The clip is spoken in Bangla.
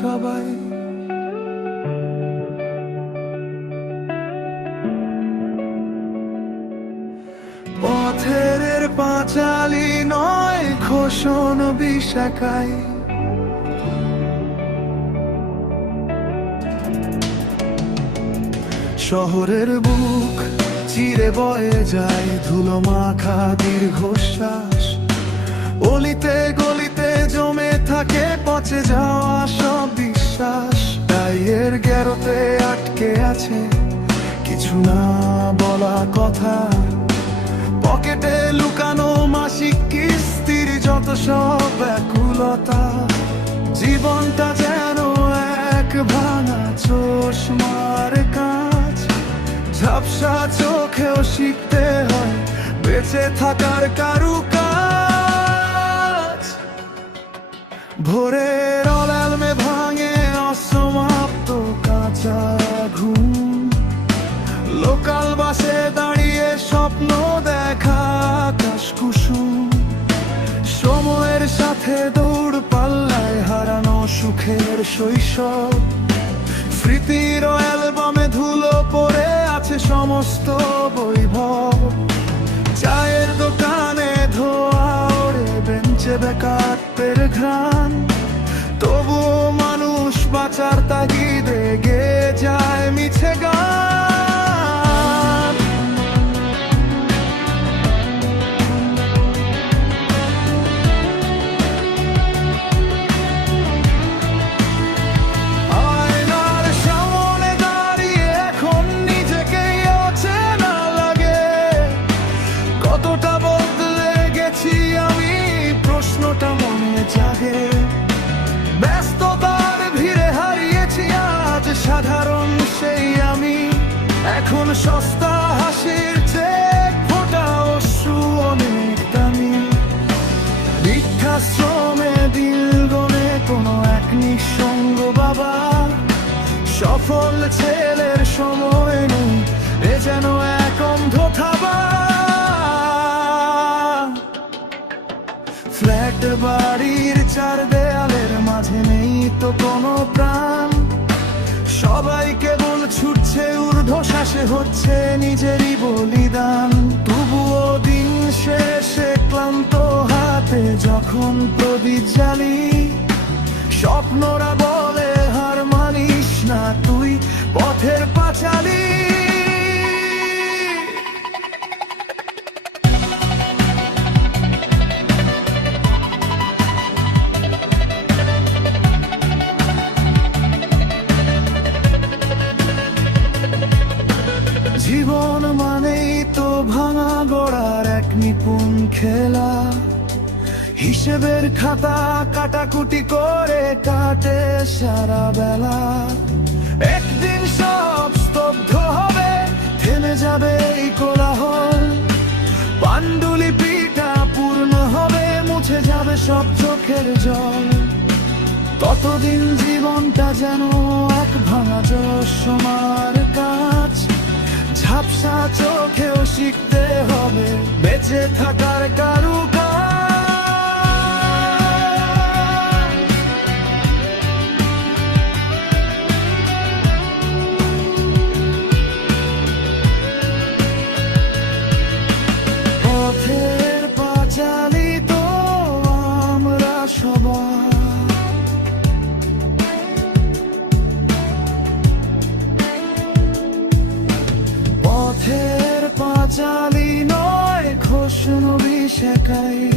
সবাই। পথের পাঁচালী নয়, ঘোষণ বিশাখাই। শহরের বুক চিরে বয়ে যায় ধুলো মাখা দীর্ঘশ্বাস। অলিতে গলিতে জমে থাকে পচে যাওয়া সব বিশ্বাস। গায়ের গেরোতে আটকে আছে কিছু না বলা কথা। পকেটে লুকানো মাসিক কিস্তির যত সব ব্যাকুলতা। জীবনটা যেন এক ভাঙা চশমার কাঁচ। ঝাপসা চোখেও শিখতে হয় বেঁচে থাকার কারুকাজ। ভোরের অলালমে ভাঙে অসমাপ্ত কাঁচা ঘুম। লোকাল বাসে দাঁড়িয়ে স্বপ্ন দেখা আকাশ কুসুম। সময়ের সাথে দৌড় পাল্লায় হারানো সুখের শৈশব। স্মৃতির অ্যালবামে ধুলো পড়ে আছে সমস্ত বৈভব। চায়ের দোকানে ধোয়া ওড়ে বেঞ্চে বেকারের ঘ্রাণ। তবুও মানুষ বাঁচার তাগিদে গেয়ে যায় মিছে গান। আয়নার সামনে দাঁড়িয়ে এখন নিজেকেই অচেনা লাগে। কতটা বদলে গেছি আমি, প্রশ্নটা মনে জাগে। ব্যস্ততার ভিড়ে হারিয়েছি আজ সাধারণ সেই আমি। এখন সস্তা হাসির চেয়ে ফোটা অশ্রু অনেক দামি। বৃদ্ধাশ্রমে দিল গনে কোনো এক নিঃসঙ্গ বাবা। সফল ছেলের সময় নেই, এ যেন এক অন্ধ থাবা। ফ্ল্যাট বাড়ির চার দেয়ালের মাঝে নেই তো কোনো প্রাণ। সবাই কেবল ছুটছে ঊর্ধ্বশ্বাসে, হচ্ছে নিজেরই বলিদান। তবুও দিন শেষে ক্লান্ত হাতে যখন প্রদীপ জ্বালি, স্বপ্নরা বলে হার মানিস না তুই পথের পাঁচালী। জীবন মানেই তো ভাঙা গড়ার এক নিপুণ খেলা। হিসেবের খাতা কাটাকুটি করে কাটে সারা বেলা। একদিন সব স্তব্ধ হবে, থেমে যাবে এই কোলাহল। পাণ্ডুলিপিটা পূর্ণ হবে, মুছে যাবে সব চোখের জল। ততদিন জীবনটা যেন এক ভাঙা চশমার কাঁচ। ঝাপসা চোখেও শিখতে হবে বেঁচে থাকার কারুকাজ। পথের পাঁচালী তো আমরা সবাই। পথের পাঁচালী নয়, ঘোষণ বিশাখাই।